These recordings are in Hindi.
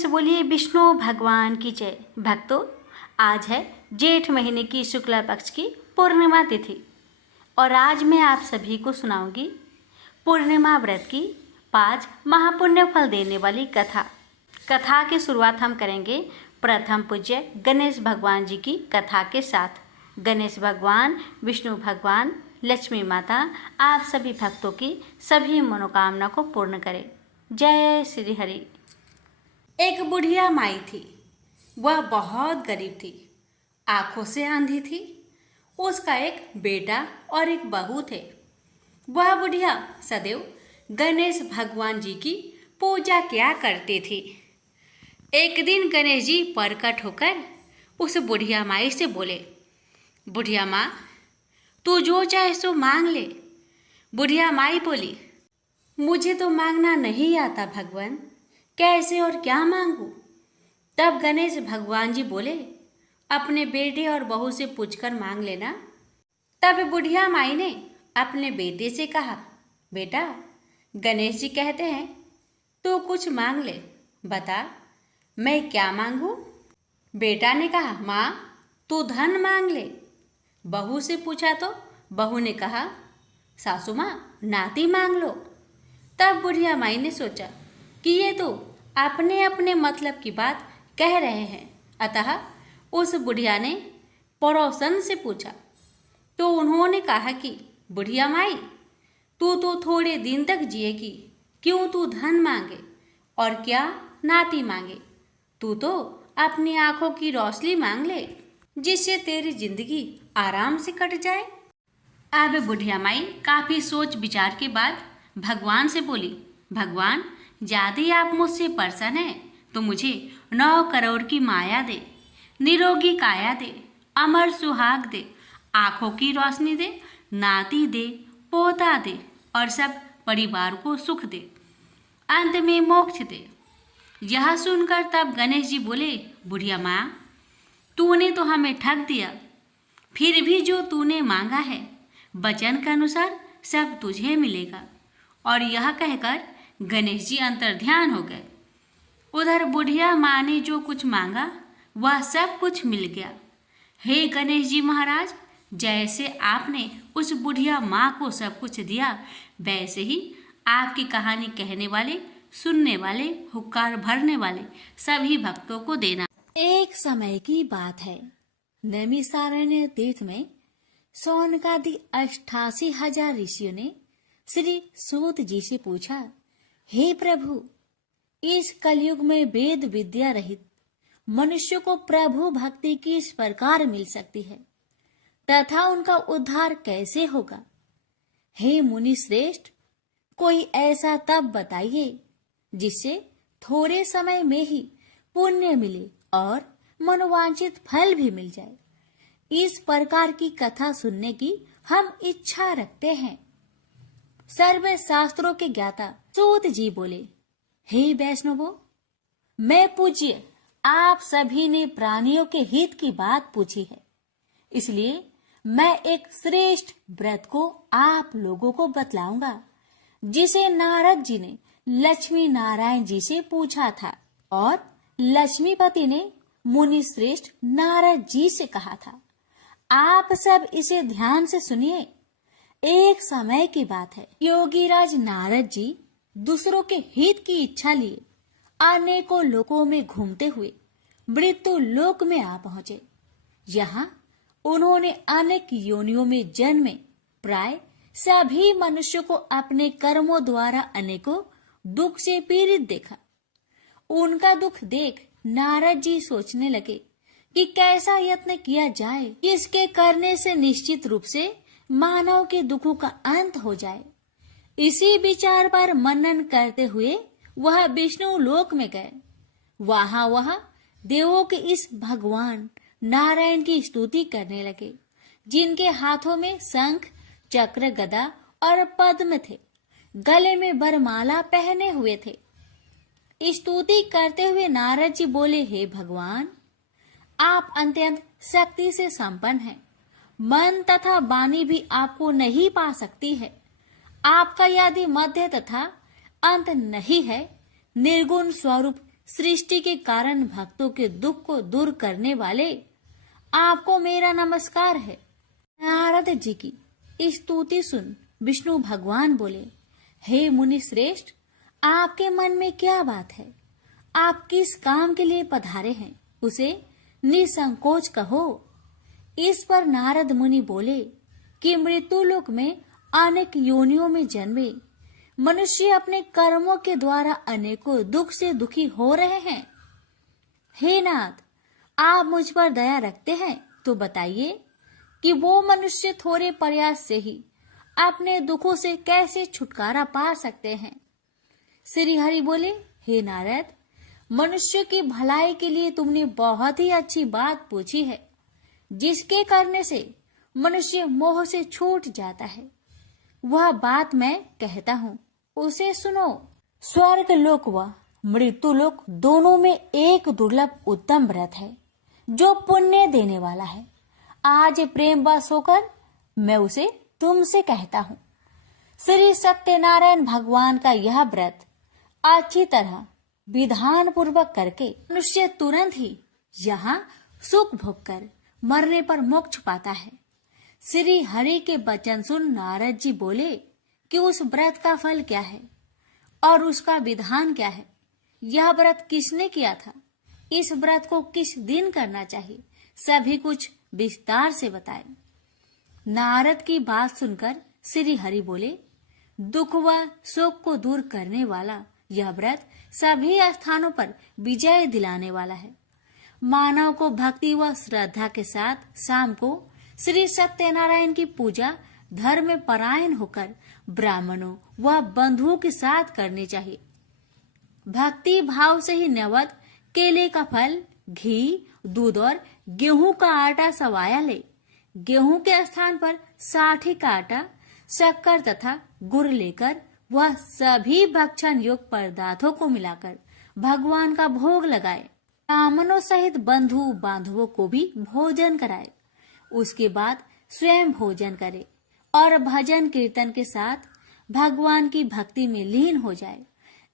से बोलिए विष्णु भगवान की जय। भक्तों, आज है जेठ महीने की शुक्ला पक्ष की पूर्णिमा तिथि और आज मैं आप सभी को सुनाऊंगी पूर्णिमा व्रत की 5 महापुण्य फल देने वाली कथा। कथा की शुरुआत हम करेंगे प्रथम पूज्य गणेश भगवान जी की कथा के साथ। गणेश भगवान, विष्णु भगवान, लक्ष्मी माता आप सभी भक्तों की सभी मनोकामना को पूर्ण करें। जय श्री हरि। एक बुढ़िया माई थी। वह बहुत गरीब थी, आंखों से अंधी थी। उसका एक बेटा और एक बहू थे। वह बुढ़िया सदैव गणेश भगवान जी की पूजा किया करती थी। एक दिन गणेश जी प्रकट होकर उस बुढ़िया माई से बोले, बुढ़िया माँ, तू जो चाहे सो मांग ले। बुढ़िया माई बोली, मुझे तो मांगना नहीं आता भगवान, कैसे और क्या मांगू। तब गणेश भगवान जी बोले, अपने बेटे और बहू से पूछकर मांग लेना। तब बुढ़िया माई ने अपने बेटे से कहा, बेटा, गणेश जी कहते हैं तू कुछ मांग ले, बता मैं क्या मांगू। बेटा ने कहा, माँ तू धन मांग ले। बहू से पूछा तो बहू ने कहा, सासू माँ नाती मांग लो। तब बुढ़िया माई ने सोचा कि ये तो अपने अपने मतलब की बात कह रहे हैं, अतः उस बुढ़िया ने पड़ोसन से पूछा तो उन्होंने कहा कि बुढ़िया माई, तू तो थोड़े दिन तक जिएगी, क्यों तू धन मांगे और क्या नाती मांगे। तू तो अपनी आंखों की रोशनी मांग ले, जिससे तेरी जिंदगी आराम से कट जाए। अब बुढ़िया माई काफी सोच विचार के बाद भगवान से बोली, भगवान, यदि आप मुझसे प्रसन्न हैं तो मुझे 9 करोड़ की माया दे, निरोगी काया दे, अमर सुहाग दे, आंखों की रोशनी दे, नाती दे, पोता दे और सब परिवार को सुख दे, अंत में मोक्ष दे। यह सुनकर तब गणेश जी बोले, बुढ़िया माँ, तूने तो हमें ठग दिया, फिर भी जो तूने मांगा है वचन के अनुसार सब तुझे मिलेगा। और यह कहकर गणेश जी अंतर्ध्यान हो गए। उधर बुढ़िया माँ ने जो कुछ मांगा वह सब कुछ मिल गया। हे गणेश जी महाराज, जैसे आपने उस बुढ़िया माँ को सब कुछ दिया, वैसे ही आपकी कहानी कहने वाले, सुनने वाले, हुक्कार भरने वाले सभी भक्तों को देना। एक समय की बात है, नैमिषारण्य तीर्थ में सौनकादि 88,000 ऋषियों ने श्री सूत जी से पूछा, हे प्रभु, इस कलयुग में वेद विद्या रहित मनुष्य को प्रभु भक्ति किस प्रकार मिल सकती है तथा उनका उद्धार कैसे होगा। हे मुनि श्रेष्ठ, कोई ऐसा तप बताइए जिससे थोड़े समय में ही पुण्य मिले और मनोवांछित फल भी मिल जाए। इस प्रकार की कथा सुनने की हम इच्छा रखते हैं। सर्व शास्त्रों के ज्ञाता सूत जी बोले, हे वैष्णवों, मैं पूज्य आप सभी ने प्राणियों के हित की बात पूछी है, इसलिए मैं एक श्रेष्ठ व्रत को आप लोगों को बतलाऊंगा, जिसे नारद जी ने लक्ष्मी नारायण जी से पूछा था और लक्ष्मीपति ने मुनि श्रेष्ठ नारद जी से कहा था। आप सब इसे ध्यान से सुनिए। एक समय की बात है, योगीराज नारद जी दूसरों के हित की इच्छा लिए अनेकों लोकों में घूमते हुए मृत्यु लोक में आ पहुंचे। यहाँ उन्होंने अनेक योनियों में जन्मे प्राय सभी मनुष्यों को अपने कर्मों द्वारा अनेकों दुख से पीड़ित देखा। उनका दुख देख नारद जी सोचने लगे कि कैसा यत्न किया जाए, इसके करने से निश्चित रूप से मानव के दुखों का अंत हो जाए। इसी विचार पर मनन करते हुए वह विष्णु लोक में गए। वहां वह देवों के इस भगवान नारायण की स्तुति करने लगे, जिनके हाथों में शंख, चक्र, गदा और पद्म थे, गले में वरमाला पहने हुए थे। स्तुति करते हुए नारद जी बोले, हे भगवान, आप अत्यंत शक्ति से संपन्न हैं, मन तथा वाणी भी आपको नहीं पा सकती है। आपका यदि मध्य तथा अंत नहीं है, निर्गुण स्वरूप सृष्टि के कारण भक्तों के दुख को दूर करने वाले, आपको मेरा नमस्कार है। नारद जी की स्तुति सुन विष्णु भगवान बोले, हे मुनि श्रेष्ठ, आपके मन में क्या बात है? आप किस काम के लिए पधारे हैं, उसे निसंकोच कहो। इस पर नारद मुनि बोले कि मृत्यु लोक में अनेक योनियों में जन्मे मनुष्य अपने कर्मों के द्वारा अनेकों दुख से दुखी हो रहे हैं। हे नाथ, आप मुझ पर दया रखते हैं तो बताइए कि वो मनुष्य थोड़े प्रयास से ही अपने दुखों से कैसे छुटकारा पा सकते हैं। श्री हरि बोले, हे नारद, मनुष्य की भलाई के लिए तुमने बहुत ही अच्छी बात पूछी है, जिसके करने से मनुष्य मोह से छूट जाता है। वह बात मैं कहता हूँ, उसे सुनो। स्वर्ग लोक व मृत्यु लोक दोनों में एक दुर्लभ उत्तम व्रत है जो पुण्य देने वाला है। आज प्रेम वश होकर मैं उसे तुमसे कहता हूँ। श्री सत्यनारायण भगवान का यह व्रत अच्छी तरह विधान पूर्वक करके मनुष्य तुरंत ही यहाँ सुख भोग कर मरने पर मोक्ष पाता है। श्री हरि के वचन सुन नारद जी बोले कि उस व्रत का फल क्या है और उसका विधान क्या है। यह व्रत किसने किया था, इस व्रत को किस दिन करना चाहिए, सभी कुछ विस्तार से बताए। नारद की बात सुनकर श्री हरि बोले, दुख व शोक को दूर करने वाला यह व्रत सभी स्थानों पर विजय दिलाने वाला है। मानव को भक्ति व श्रद्धा के साथ शाम को श्री सत्यनारायण की पूजा धर्म परायण होकर ब्राह्मणों व बंधुओं के साथ करनी चाहिए। भक्ति भाव से ही नैवेद्य केले का फल, घी, दूध और गेहूं का आटा सवाया ले। गेहूं के स्थान पर साठी का आटा, शक्कर तथा गुड़ लेकर वह सभी भक्षण योग्य पदार्थों को मिलाकर भगवान का भोग लगाए। ब्राह्मणों सहित बंधु बांधवों को भी भोजन कराए। उसके बाद स्वयं भोजन करे और भजन कीर्तन के साथ भगवान की भक्ति में लीन हो जाए।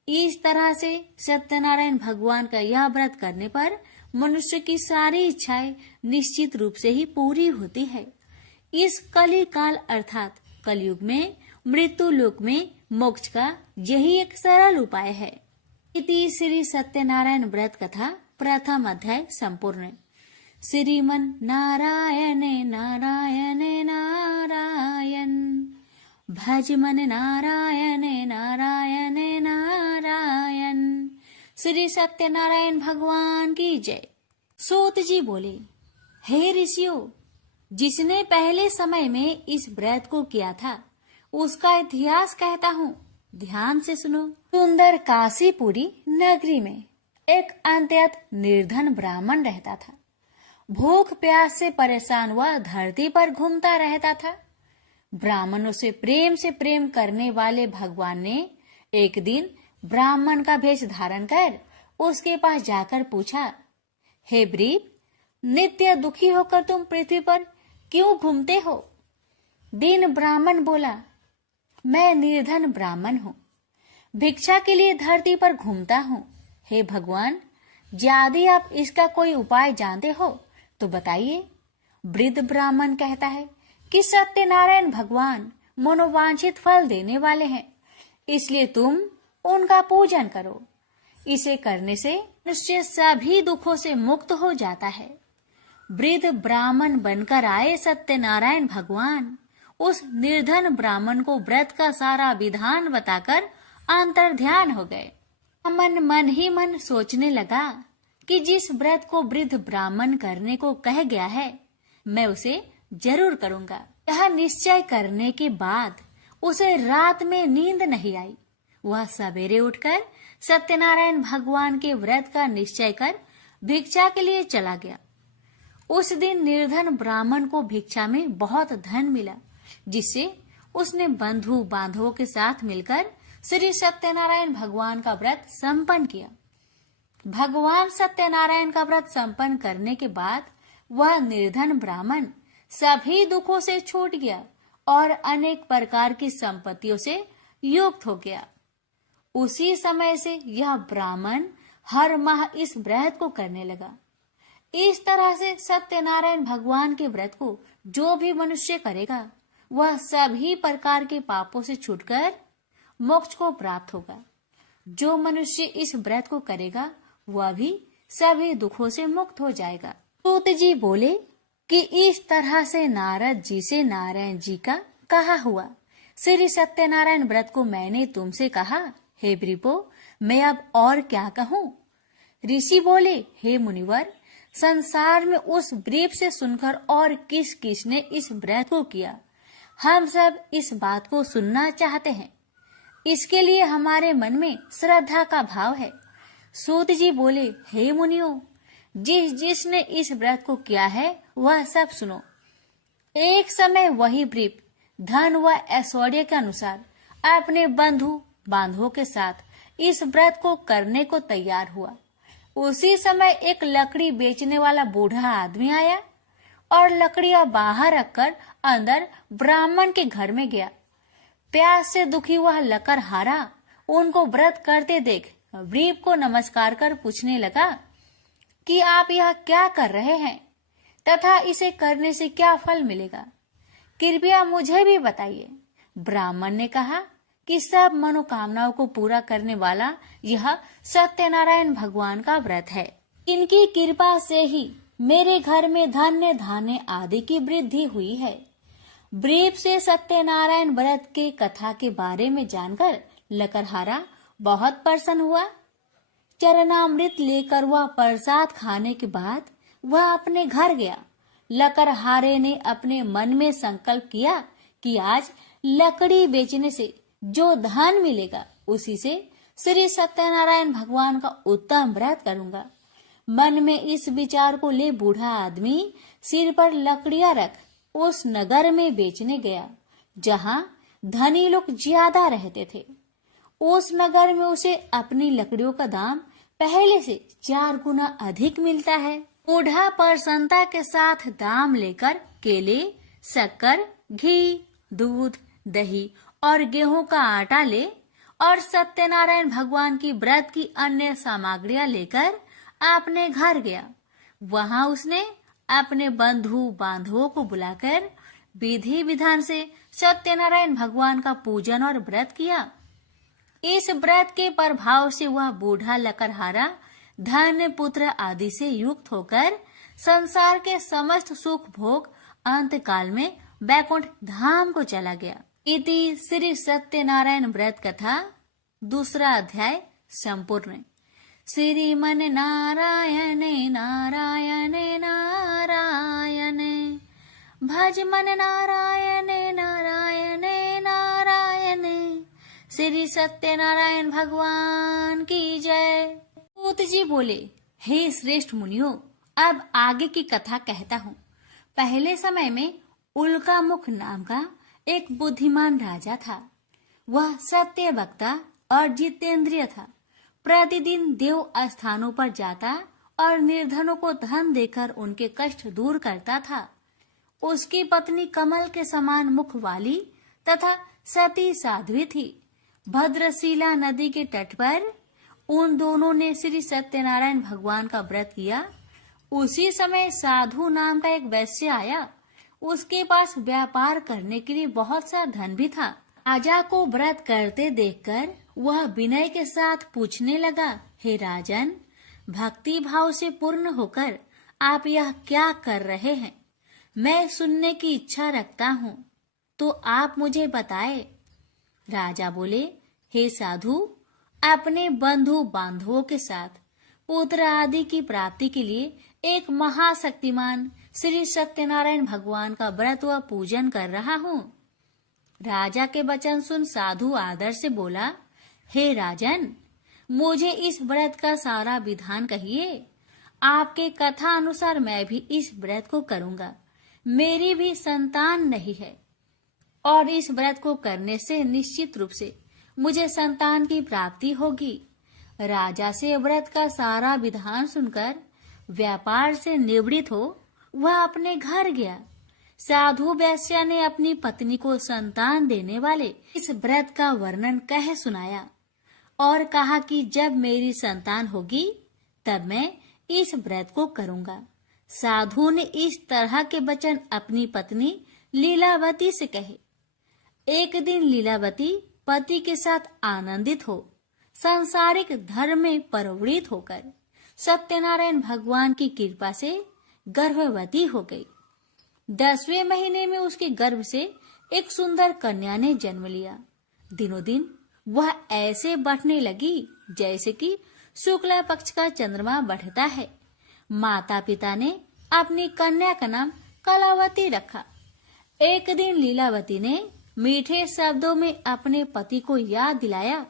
इस तरह से सत्यनारायण भगवान का यह व्रत करने पर मनुष्य की सारी इच्छाएं निश्चित रूप से ही पूरी होती है। इस कली काल अर्थात कलयुग में मृत्यु लोक में मोक्ष का यही एक सरल उपाय है। इति श्री सत्यनारायण व्रत कथा प्रथम अध्याय संपूर्ण। श्रीमन नारायण नारायण नारायण, भज मन नारायण नारायण नारायण। श्री सत्यनारायण भगवान की जय। सूत जी बोले, हे ऋषियों, जिसने पहले समय में इस व्रत को किया था उसका इतिहास कहता हूँ, ध्यान से सुनो। सुंदर काशीपुरी नगरी में एक अत्यंत निर्धन ब्राह्मण रहता था। भूख प्यास से परेशान वह धरती पर घूमता रहता था। ब्राह्मणों से प्रेम करने वाले भगवान ने एक दिन ब्राह्मण का भेष धारण कर उसके पास जाकर पूछा, हे ब्रीप, नित्य दुखी होकर तुम पृथ्वी पर क्यों घूमते हो? दीन ब्राह्मण बोला, मैं निर्धन ब्राह्मण हूँ, भिक्षा के लिए धरती पर घूमता हूँ। हे भगवान, यदि आप इसका कोई उपाय जानते हो तो बताइए। वृद्ध ब्राह्मण कहता है कि सत्यनारायण भगवान मनोवांछित फल देने वाले हैं, इसलिए तुम उनका पूजन करो। इसे करने से मनुष्य सभी दुखों से मुक्त हो जाता है। वृद्ध ब्राह्मण बनकर आए सत्यनारायण भगवान उस निर्धन ब्राह्मण को व्रत का सारा विधान बताकर अंतर्ध्यान हो गए। मन ही मन सोचने लगा कि जिस व्रत को वृद्ध ब्राह्मण करने को कह गया है, मैं उसे जरूर करूंगा। यह निश्चय करने के बाद उसे रात में नींद नहीं आई। वह सवेरे उठकर सत्यनारायण भगवान के व्रत का निश्चय कर भिक्षा के लिए चला गया। उस दिन निर्धन ब्राह्मण को भिक्षा में बहुत धन मिला, जिससे उसने बंधु बांधवों के साथ मिलकर श्री सत्यनारायण भगवान का व्रत संपन्न किया। भगवान सत्यनारायण का व्रत संपन्न करने के बाद वह निर्धन ब्राह्मण सभी दुखों से छूट गया और अनेक प्रकार की संपत्तियों से युक्त हो गया। उसी समय से यह ब्राह्मण हर माह इस व्रत को करने लगा। इस तरह से सत्यनारायण भगवान के व्रत को जो भी मनुष्य करेगा वह सभी प्रकार के पापों से छूटकर मोक्ष को प्राप्त होगा। जो मनुष्य इस व्रत को करेगा वह भी सभी दुखों से मुक्त हो जाएगा। सूत जी बोले कि इस तरह से नारद जी से नारायण जी का कहा हुआ श्री सत्यनारायण व्रत को मैंने तुमसे कहा। हे वृपो, मैं अब और क्या कहूँ? ऋषि बोले, हे मुनिवर, संसार में उस व्रीप से सुनकर और किस किस ने इस व्रत को किया, हम सब इस बात को सुनना चाहते हैं। इसके लिए हमारे मन में श्रद्धा का भाव है। सूत जी बोले, हे मुनियों, जिस जिसने इस व्रत को किया है वह सब सुनो। एक समय वही व्रीप धन व ऐश्वर्य के अनुसार अपने बंधु बांधवों के साथ इस व्रत को करने को तैयार हुआ। उसी समय एक लकड़ी बेचने वाला बूढ़ा आदमी आया और लकड़ियां बाहर रखकर अंदर ब्राह्मण के घर में गया। प्यास से दुखी वह लकड़हारा उनको व्रत करते देख व्रीप को नमस्कार कर पूछने लगा कि आप यह क्या कर रहे हैं तथा इसे करने से क्या फल मिलेगा, कृपया मुझे भी बताइए। ब्राह्मण ने कहा कि सब मनोकामनाओं को पूरा करने वाला यह सत्यनारायण भगवान का व्रत है। इनकी कृपा से ही मेरे घर में धन्य धान्य आदि की वृद्धि हुई है। व्रीप से सत्यनारायण व्रत के कथा के बारे में जानकर लकड़हारा बहुत प्रसन्न हुआ। चरणामृत लेकर वह प्रसाद खाने के बाद वह अपने घर गया। लकड़हारे ने अपने मन में संकल्प किया कि आज लकड़ी बेचने से जो धन मिलेगा उसी से श्री सत्यनारायण भगवान का उत्तम व्रत करूंगा। मन में इस विचार को ले बूढ़ा आदमी सिर पर लकड़ियां रख उस नगर में बेचने गया जहां धनी लोग ज्यादा रहते थे। उस नगर में उसे अपनी लकड़ियों का दाम पहले से 4 गुना अधिक मिलता है। बूढ़ा प्रसन्नता के साथ दाम लेकर केले, शक्कर, घी, दूध, दही और गेहूं का आटा ले और सत्यनारायण भगवान की व्रत की अन्य सामग्रियां लेकर अपने घर गया। वहां उसने अपने बंधु बांधवों को बुलाकर विधि विधान से सत्यनारायण भगवान का पूजन और व्रत किया। इस व्रत के प्रभाव से वह बूढ़ा लकड़हारा धन पुत्र आदि से युक्त होकर संसार के समस्त सुख भोग अंत काल में बैकुंठ धाम को चला गया। इति श्री सत्यनारायण व्रत कथा 2 अध्याय संपूर्ण। श्रीमन नारायण नारायण नारायण भज मन नारायण नारायण नारायण। श्री सत्यनारायण भगवान की जय। सूत जी बोले, हे श्रेष्ठ मुनियों, अब आगे की कथा कहता हूँ। पहले समय में उल्कामुख नाम का एक बुद्धिमान राजा था। वह सत्य वक्ता और जितेंद्रिय था। प्रतिदिन देव स्थानों पर जाता और निर्धनों को धन देकर उनके कष्ट दूर करता था। उसकी पत्नी कमल के समान मुख वाली तथा सती साध्वी थी। भद्रशिला नदी के तट पर उन दोनों ने श्री सत्यनारायण भगवान का व्रत किया। उसी समय साधु नाम का एक वैश्य आया। उसके पास व्यापार करने के लिए बहुत सा धन भी था। राजा को व्रत करते देखकर वह विनय के साथ पूछने लगा, हे राजन, भक्ति भाव से पूर्ण होकर आप यह क्या कर रहे हैं? मैं सुनने की इच्छा रखता हूँ, तो आप मुझे बताए। राजा बोले, हे साधु, अपने बंधु बांधवों के साथ पुत्र आदि की प्राप्ति के लिए एक महाशक्तिमान श्री सत्यनारायण भगवान का व्रत व पूजन कर रहा हूँ। राजा के वचन सुन साधु आदर से बोला, हे राजन, मुझे इस व्रत का सारा विधान कहिए। आपके कथा अनुसार मैं भी इस व्रत को करूंगा। मेरी भी संतान नहीं है और इस व्रत को करने से निश्चित रूप से मुझे संतान की प्राप्ति होगी। राजा से व्रत का सारा विधान सुनकर व्यापार से निवृत्त हो वह अपने घर गया। साधु वैश्या ने अपनी पत्नी को संतान देने वाले इस व्रत का वर्णन कह सुनाया और कहा कि जब मेरी संतान होगी तब मैं इस व्रत को करूंगा। साधु ने इस तरह के वचन अपनी पत्नी लीलावती से कहे। एक दिन लीलावती पति के साथ आनंदित हो सांसारिक धर्म में प्रवृत्त होकर सत्यनारायण भगवान की कृपा से गर्भवती हो गई। 10वें महीने में उसके गर्भ से एक सुंदर कन्या ने जन्म लिया। दिनों दिन वह ऐसे बढ़ने लगी जैसे कि शुक्ला पक्ष का चंद्रमा बढ़ता है। माता पिता ने अपनी कन्या का नाम कलावती रखा। एक दिन लीलावती ने मीठे शब्दों में अपने पति को याद दिलाया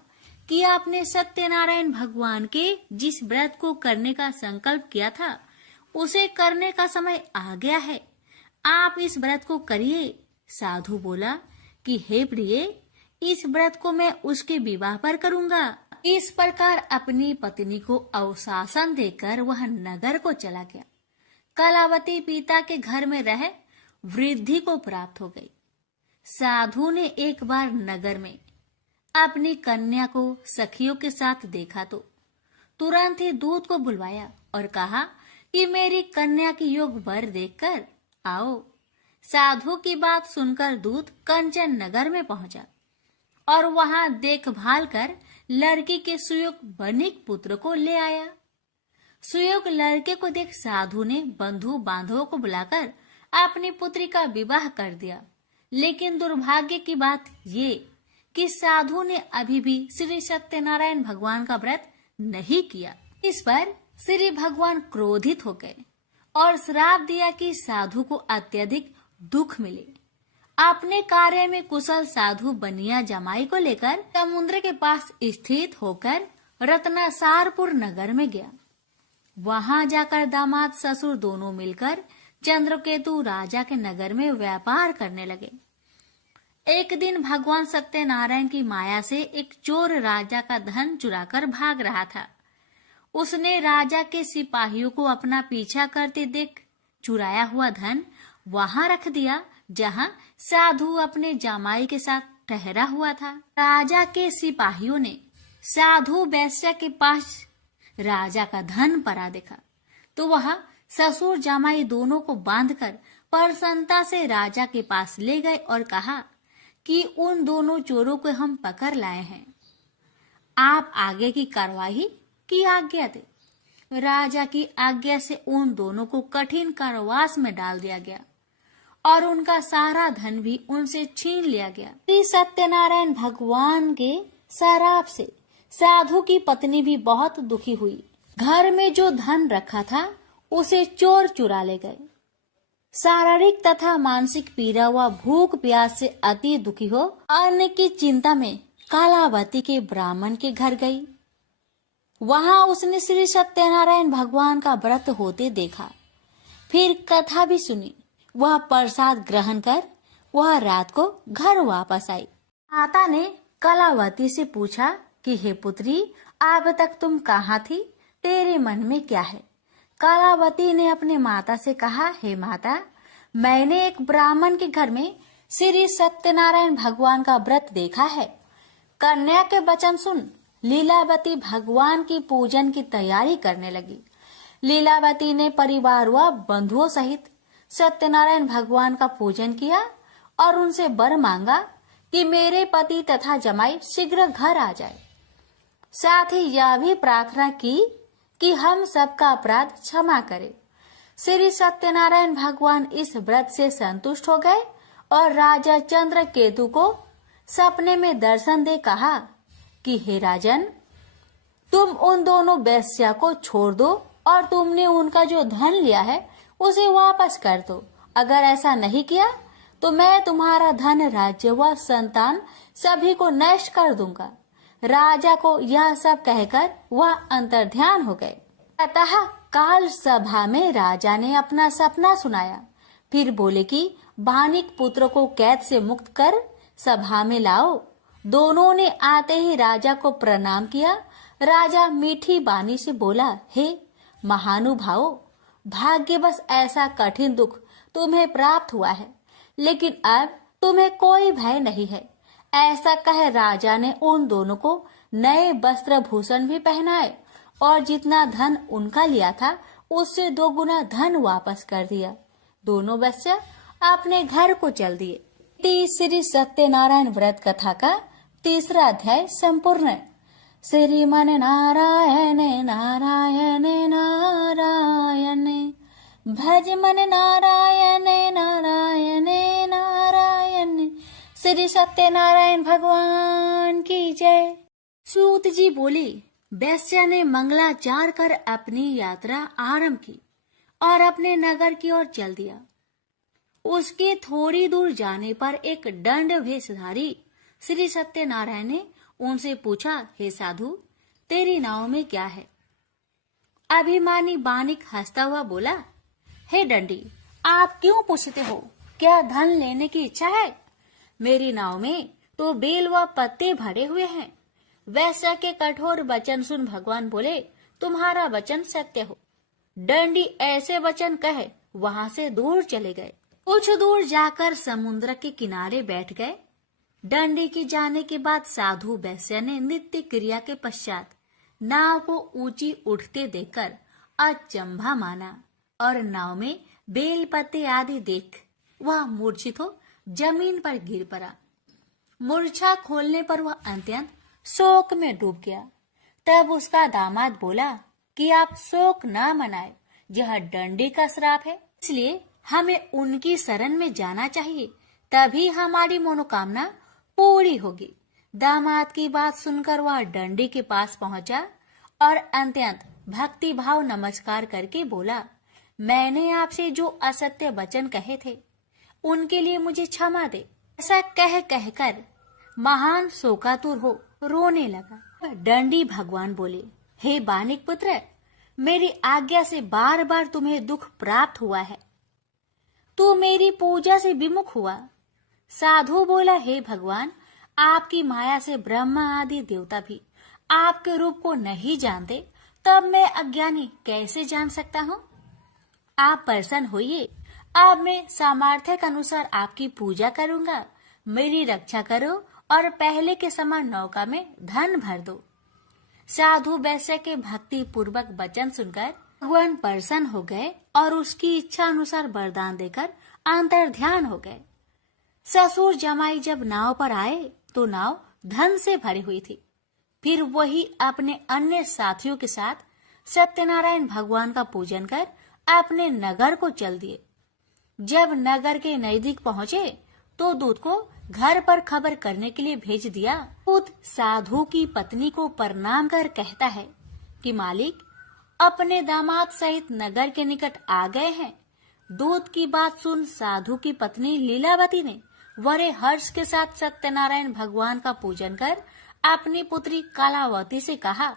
कि आपने सत्यनारायण भगवान के जिस व्रत को करने का संकल्प किया था उसे करने का समय आ गया है, आप इस व्रत को करिए। साधु बोला कि हे प्रिय, इस व्रत को मैं उसके विवाह पर करूंगा। इस प्रकार अपनी पत्नी को अवशासन देकर वह नगर को चला गया। कलावती पिता के घर में रह वृद्धि को प्राप्त हो गई। साधु ने एक बार नगर में अपनी कन्या को सखियों के साथ देखा तो तुरंत ही दूत को बुलवाया और कहा कि मेरी कन्या की योग वर देखकर आओ। साधु की बात सुनकर दूत कंचन नगर में पहुंचा और वहां देखभाल कर लड़की के सुयोग वणिक पुत्र को ले आया। सुयोग लड़के को देख साधु ने बंधु बांधवों को बुलाकर अपनी पुत्री का विवाह कर दिया। लेकिन दुर्भाग्य की बात ये कि साधु ने अभी भी श्री सत्यनारायण भगवान का व्रत नहीं किया। इस पर श्री भगवान क्रोधित हो गए और श्राप दिया कि साधु को अत्यधिक दुख मिले। अपने कार्य में कुशल साधु बनिया जमाई को लेकर समुद्र के पास स्थित होकर रत्नासारपुर नगर में गया। वहां जाकर दामाद ससुर दोनों मिलकर चंद्रकेतु राजा के नगर में व्यापार करने लगे। एक दिन भगवान सत्यनारायण की माया से एक चोर राजा का धन चुराकर भाग रहा था। उसने राजा के सिपाहियों को अपना पीछा करते देख चुराया हुआ धन वहां रख दिया जहां साधु अपने जामाई के साथ ठहरा हुआ था। राजा के सिपाहियों ने साधु वैश्या के पास राजा का धन पड़ा देखा तो वह ससुर जामाई दोनों को बांधकर प्रसन्नता से राजा के पास ले गए और कहा कि उन दोनों चोरों को हम पकड़ लाए हैं, आप आगे की कार्रवाई की आज्ञा दे। राजा की आज्ञा से उन दोनों को कठिन कारावास में डाल दिया गया और उनका सारा धन भी उनसे छीन लिया गया। श्री सत्यनारायण भगवान के शराप से साधु की पत्नी भी बहुत दुखी हुई। घर में जो धन रखा था उसे चोर चुरा ले गए। शारीरिक तथा मानसिक पीड़ा व भूख प्यास से अति दुखी हो अन्न की चिंता में कालावती के ब्राह्मण के घर गई। वहां उसने श्री सत्यनारायण भगवान का व्रत होते देखा। फिर कथा भी सुनी। वह प्रसाद ग्रहण कर वह रात को घर वापस आई। माता ने कलावती से पूछा कि हे पुत्री, अब तक तुम कहाँ थी, तेरे मन में क्या है? कलावती ने अपने माता से कहा, हे माता, मैंने एक ब्राह्मण के घर में श्री सत्यनारायण भगवान का व्रत देखा है। कन्या के वचन सुन लीलावती भगवान की पूजन की तैयारी करने लगी। लीलावती ने परिवार व बंधुओं सहित सत्यनारायण भगवान का पूजन किया और उनसे वर मांगा कि मेरे पति तथा जमाई शीघ्र घर आ जाए। साथ ही यह भी प्रार्थना की कि हम सबका अपराध क्षमा करे। श्री सत्यनारायण भगवान इस व्रत से संतुष्ट हो गए और राजा चंद्रकेतु को सपने में दर्शन दे कहा कि हे राजन, तुम उन दोनों वेश्या को छोड़ दो और तुमने उनका जो धन लिया है उसे वापस कर दो। अगर ऐसा नहीं किया तो मैं तुम्हारा धन, राज्य व संतान सभी को नष्ट कर दूंगा। राजा को यह सब कहकर वह अंतर्ध्यान हो गए। अतः काल सभा में राजा ने अपना सपना सुनाया। फिर बोले कि भानिक पुत्र को कैद से मुक्त कर सभा में लाओ। दोनों ने आते ही राजा को प्रणाम किया। राजा मीठी बानी से बोला, हे महानुभावों, भाग्यवश ऐसा कठिन दुख तुम्हें प्राप्त हुआ है, लेकिन अब तुम्हें कोई भय नहीं है। ऐसा कह राजा ने उन दोनों को नए वस्त्र भूषण भी पहनाए और जितना धन उनका लिया था उससे 2 गुना धन वापस कर दिया। दोनों वैश्य अपने घर को चल दिए। श्री सत्यनारायण व्रत कथा का 3रा अध्याय संपूर्ण। श्रीमन नारायण नारायण नारायण, भज मन नारायण नारायण नारायण। श्री सत्यनारायण भगवान की जय। सूत जी बोले, वैश्य ने मंगलाचार कर अपनी यात्रा आरंभ की और अपने नगर की ओर चल दिया। उसके थोड़ी दूर जाने पर एक दंड भेषधारी श्री सत्यनारायण ने उनसे पूछा, हे साधु, तेरी नाव में क्या है? अभिमानी बानिक हंसता हुआ बोला, हे दंडी, आप क्यों पूछते हो? क्या धन लेने की इच्छा है? मेरी नाव में तो बेल व पत्ते भरे हुए हैं। वैश्य के कठोर वचन सुन भगवान बोले, तुम्हारा वचन सत्य हो। दंडी ऐसे वचन कहे वहां से दूर चले गए। कुछ दूर जाकर समुद्र के किनारे बैठ गए। दंडी के जाने के बाद साधु वैश्य ने नित्य क्रिया के पश्चात नाव को ऊंची उठते देखकर अचंभा माना और नाव में बेल पत्ते आदि देख वह मूर्छित हो जमीन पर गिर पड़ा। मूर्छा खोलने पर वह अत्यंत शोक में डूब गया। तब उसका दामाद बोला कि आप शोक न मनाए, यह दंडी का श्राप है, इसलिए हमें उनकी शरण में जाना चाहिए, तभी हमारी मनोकामना पूरी होगी। दामाद की बात सुनकर वह दंडी के पास पहुंचा और अत्यंत भक्ति भाव नमस्कार करके बोला, मैंने आपसे जो असत्य वचन कहे थे उनके लिए मुझे क्षमा दे। ऐसा कहकर महान शोकातुर हो रोने लगा। दंडी भगवान बोले, हे बानिक पुत्र, मेरी आज्ञा से बार बार तुम्हें दुख प्राप्त हुआ है, तू मेरी पूजा से विमुख हुआ। साधु बोला, हे भगवान, आपकी माया से ब्रह्मा आदि देवता भी आपके रूप को नहीं जानते, तब मैं अज्ञानी कैसे जान सकता हूँ? आप प्रसन्न होइए, अब मैं सामर्थ्य के अनुसार आपकी पूजा करूंगा। मेरी रक्षा करो और पहले के समान नौका में धन भर दो। साधु वैश्य के भक्ति पूर्वक वचन सुनकर भगवान प्रसन्न हो गए और उसकी इच्छा अनुसार वरदान देकर अंतर ध्यान हो गए। ससुर जमाई जब नाव पर आए तो नाव धन से भरी हुई थी। फिर वही अपने अन्य साथियों के साथ सत्यनारायण भगवान का पूजन कर अपने नगर को चल दिए। जब नगर के नजदीक पहुँचे तो दूत को घर पर खबर करने के लिए भेज दिया। दूत साधु की पत्नी को प्रणाम कर कहता है कि मालिक अपने दामाद सहित नगर के निकट आ गए हैं। दूत की बात सुन साधु की पत्नी लीलावती ने बड़े हर्ष के साथ सत्यनारायण भगवान का पूजन कर अपनी पुत्री कलावती से कहा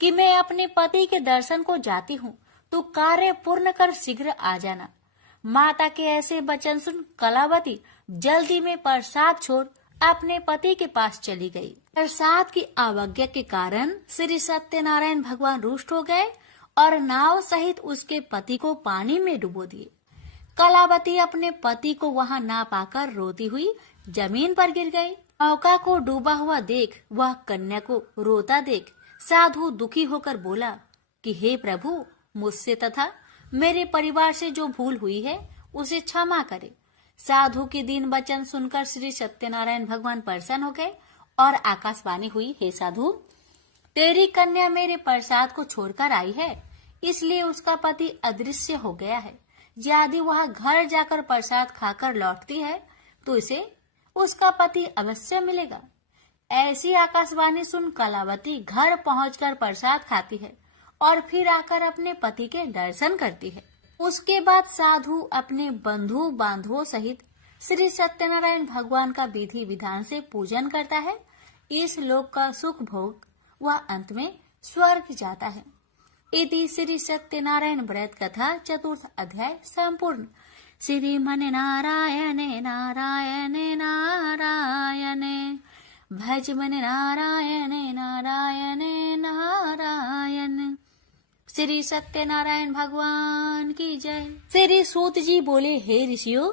कि मैं अपने पति के दर्शन को जाती हूँ, तो कार्य पूर्ण कर शीघ्र आ जाना। माता के ऐसे वचन सुन कलावती जल्दी में प्रसाद छोड़ अपने पति के पास चली गई। प्रसाद की अवज्ञा के कारण श्री सत्यनारायण भगवान रुष्ट हो गए और नाव सहित उसके पति को पानी में डुबो दिए। कलावती अपने पति को वहां ना पाकर रोती हुई जमीन पर गिर गई। नौका को डूबा हुआ देख वह कन्या को रोता देख साधु दुखी होकर बोला कि हे प्रभु, मुझसे तथा मेरे परिवार से जो भूल हुई है उसे क्षमा करे। साधु के दीन वचन सुनकर श्री सत्यनारायण भगवान प्रसन्न हो गए और आकाशवाणी हुई, हे साधु, तेरी कन्या मेरे प्रसाद को छोड़कर आई है, इसलिए उसका पति अदृश्य हो गया है। यदि वह घर जाकर प्रसाद खाकर लौटती है तो इसे उसका पति अवश्य मिलेगा। ऐसी आकाशवाणी सुन कलावती घर पहुंचकर प्रसाद खाती है और फिर आकर अपने पति के दर्शन करती है। उसके बाद साधु अपने बंधु बांधवों सहित श्री सत्यनारायण भगवान का विधि विधान से पूजन करता है। इस लोक का सुख भोग वह अंत में स्वर्ग जाता है। इति श्री सत्यनारायण व्रत कथा 4th अध्याय संपूर्ण। श्रीमन नारायण नारायण नारायण, भज मन नारायण नारायण नारायण। श्री सत्यनारायण भगवान की जय। श्री सूत जी बोले, हे ऋषियों,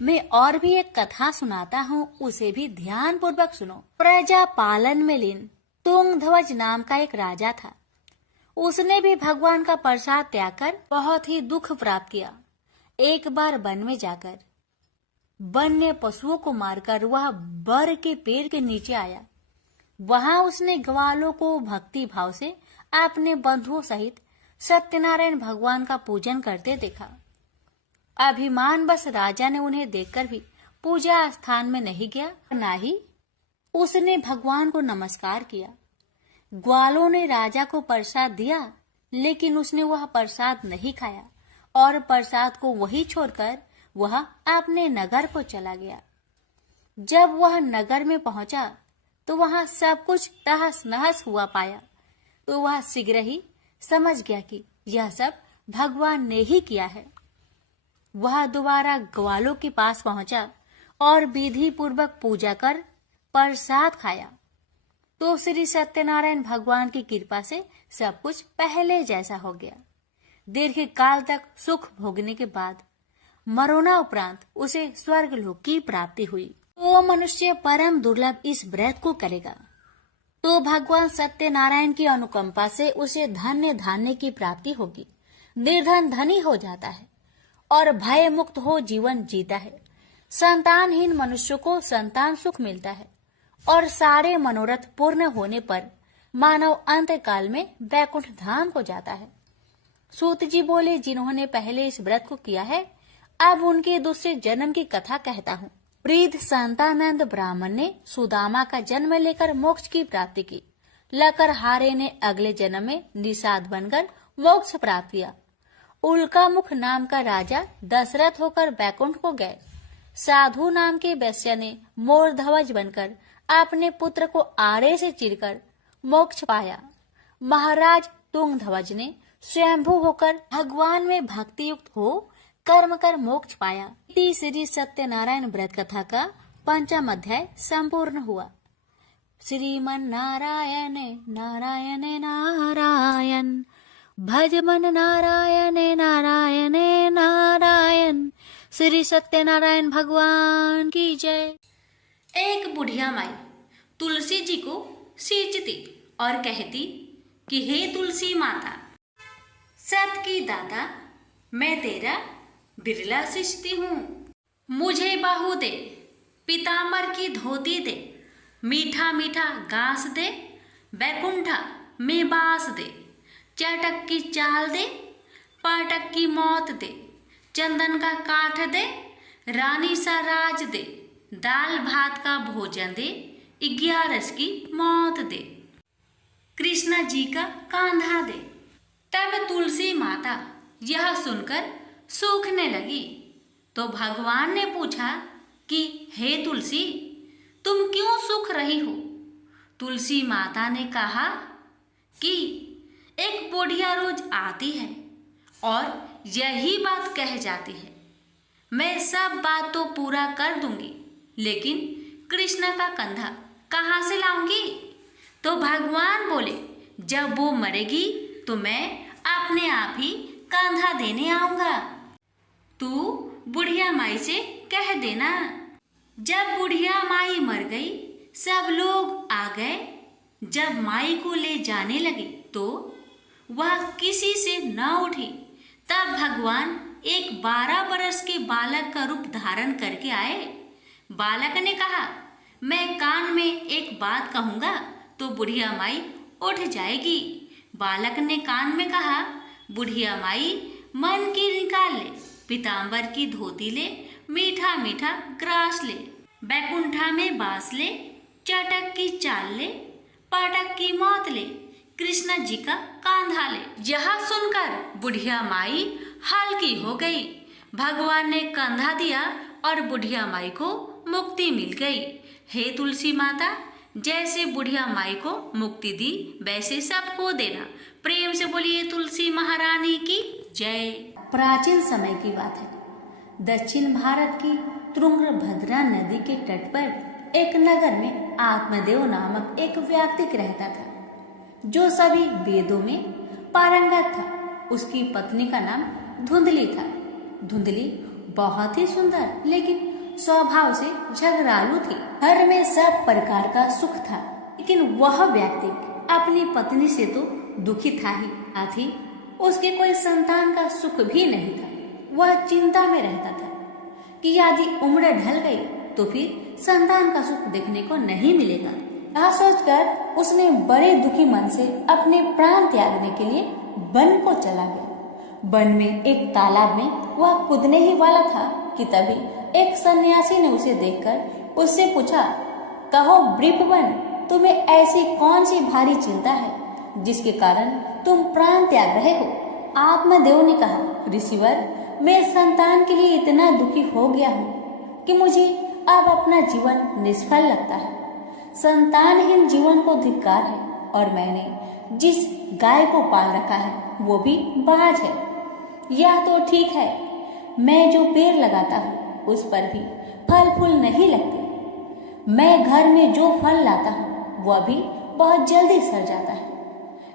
मैं और भी एक कथा सुनाता हूँ, उसे भी ध्यान पूर्वक सुनो। प्रजा पालन में लीन तुंगध्वज नाम का एक राजा था। उसने भी भगवान का प्रसाद त्याग कर बहुत ही दुख प्राप्त किया। एक बार वन में जाकर वन्य पशुओं को मारकर वह बर के पेड़ के नीचे आया। वहां उसने ग्वालों को भक्ति भाव से अपने बंधुओं सहित सत्यनारायण भगवान का पूजन करते देखा। अभिमान बस राजा ने उन्हें देखकर भी पूजा स्थान में नहीं गया, ना ही उसने भगवान को नमस्कार किया। ग्वालों ने राजा को प्रसाद दिया, लेकिन उसने वह प्रसाद नहीं खाया और प्रसाद को वहीं छोड़कर वह अपने नगर को चला गया। जब वह नगर में पहुंचा तो वहां सब कुछ तहस नहस हुआ पाया, तो वह शीघ्र ही समझ गया कि यह सब भगवान ने ही किया है। वह दोबारा ग्वालों के पास पहुंचा और विधि पूर्वक पूजा कर प्रसाद खाया, तो श्री सत्यनारायण भगवान की कृपा से सब कुछ पहले जैसा हो गया। दीर्घ काल तक सुख भोगने के बाद मरोना उपरांत उसे स्वर्ग लोक की प्राप्ति हुई। तो मनुष्य परम दुर्लभ इस व्रत को करेगा तो भगवान सत्यनारायण की अनुकंपा से उसे धन्य धान्य की प्राप्ति होगी। निर्धन धनी हो जाता है और भय मुक्त हो जीवन जीता है। संतानहीन मनुष्य को संतान सुख मिलता है और सारे मनोरथ पूर्ण होने पर मानव अंत काल में वैकुंठ धाम को जाता है। सूत जी बोले, जिन्होंने पहले इस व्रत को किया है, अब उनके दूसरे जन्म की कथा कहता हूँ। वृद्ध संतानंद ब्राह्मण ने सुदामा का जन्म लेकर मोक्ष की प्राप्ति की। लकरहारे ने अगले जन्म में निषाद बनकर मोक्ष प्राप्त किया। उल्का मुख नाम का राजा दशरथ होकर वैकुंठ को गए। साधु नाम के वैश्य ने मोर ध्वज बनकर अपने पुत्र को आड़े से चीरकर मोक्ष पाया। महाराज तुंगध्वज ने स्वयंभू होकर भगवान में भक्ति युक्त हो कर्म कर मोक्ष पाया। श्री सत्यनारायण व्रत कथा का 5वां अध्याय संपूर्ण हुआ। श्रीमन नारायण नारायण नारायण भज मन नारायण नारायण नारायण। श्री सत्यनारायण भगवान की जय। एक बुढ़िया माई तुलसी जी को सींचती और कहती कि हे तुलसी माता, सत की दाता, मैं तेरा बिरला सींचती हूँ। मुझे बाहु दे, पीतांबर की धोती दे, मीठा मीठा घास दे, बैकुंठा में बास दे, चटक की चाल दे, पाटक की मौत दे, चंदन का काठ दे, रानी सा राज दे, दाल भात का भोजन दे, 11 की मौत दे, कृष्णा जी का कांधा दे। तब तुलसी माता यह सुनकर सूखने लगी, तो भगवान ने पूछा कि हे तुलसी, तुम क्यों सूख रही हो? तुलसी माता ने कहा कि एक बुढ़िया रोज आती है और यही बात कह जाती है, मैं सब बात तो पूरा कर दूंगी, लेकिन कृष्ण का कंधा कहाँ से लाऊंगी? तो भगवान बोले, जब वो मरेगी तो मैं अपने आप ही कंधा देने आऊंगा। तू बुढ़िया माई से कह देना। जब बुढ़िया माई मर गई, सब लोग आ गए। जब माई को ले जाने लगे तो वह किसी से न उठी। तब भगवान एक 12 बरस के बालक का रूप धारण करके आए। बालक ने कहा, मैं कान में एक बात कहूँगा तो बुढ़िया माई उठ जाएगी। बालक ने कान में कहा, बुढ़िया माई मन की निकाल ले, पीतांबर की धोती ले, मीठा मीठा ग्रास ले, बैकुंठा में बास ले, चटक की चाल ले, पाटक की मौत ले, कृष्ण जी का कांधा ले। यह सुनकर बुढ़िया माई हल्की हो गई। भगवान ने कंधा दिया और बुढ़िया माई को मुक्ति मिल गई। हे तुलसी माता, जैसे बुढ़िया माई को मुक्ति दी वैसे सबको देना। प्रेम से बोलिए तुलसी महारानी की जय। प्राचीन समय की बात है। दक्षिण भारत की तुंगभद्रा नदी के तट पर एक नगर में आत्मदेव नामक एक व्यक्ति रहता था, जो सभी वेदों में पारंगत था। उसकी पत्नी का नाम धुंधली था। धुंधली बहुत ही सुंदर लेकिन स्वभाव से झगड़ालू थी। घर में सब प्रकार का सुख था, लेकिन वह व्यक्ति अपनी पत्नी से तो दुखी था ही, साथ ही उसके कोई संतान का सुख भी नहीं था। वह चिंता में रहता था कि यदि उम्र ढल गई तो फिर संतान का सुख देखने को नहीं मिलेगा। यह सोचकर उसने बड़े दुखी मन से अपने प्राण त्यागने के लिए वन को चला गया। वन में एक तालाब में वह कूदने ही वाला था कि तभी एक सन्यासी ने उसे देखकर उससे पूछा, कहो ब्रीपवन, तुम्हें ऐसी कौन सी भारी चिंता है जिसके कारण तुम प्राण त्याग रहे हो? आत्मदेव ने कहा, ऋषिवर, मैं संतान के लिए इतना दुखी हो गया हूँ कि मुझे अब अपना जीवन निष्फल लगता है। संतानहीन जीवन को धिक्कार है और मैंने जिस गाय को पाल रखा है वो भी बाज है। यह तो ठीक है, मैं जो पेड़ लगाता हूँ उस पर भी फल फूल नहीं लगते। मैं घर में जो फल लाता हूँ वह भी बहुत जल्दी सड़ जाता है।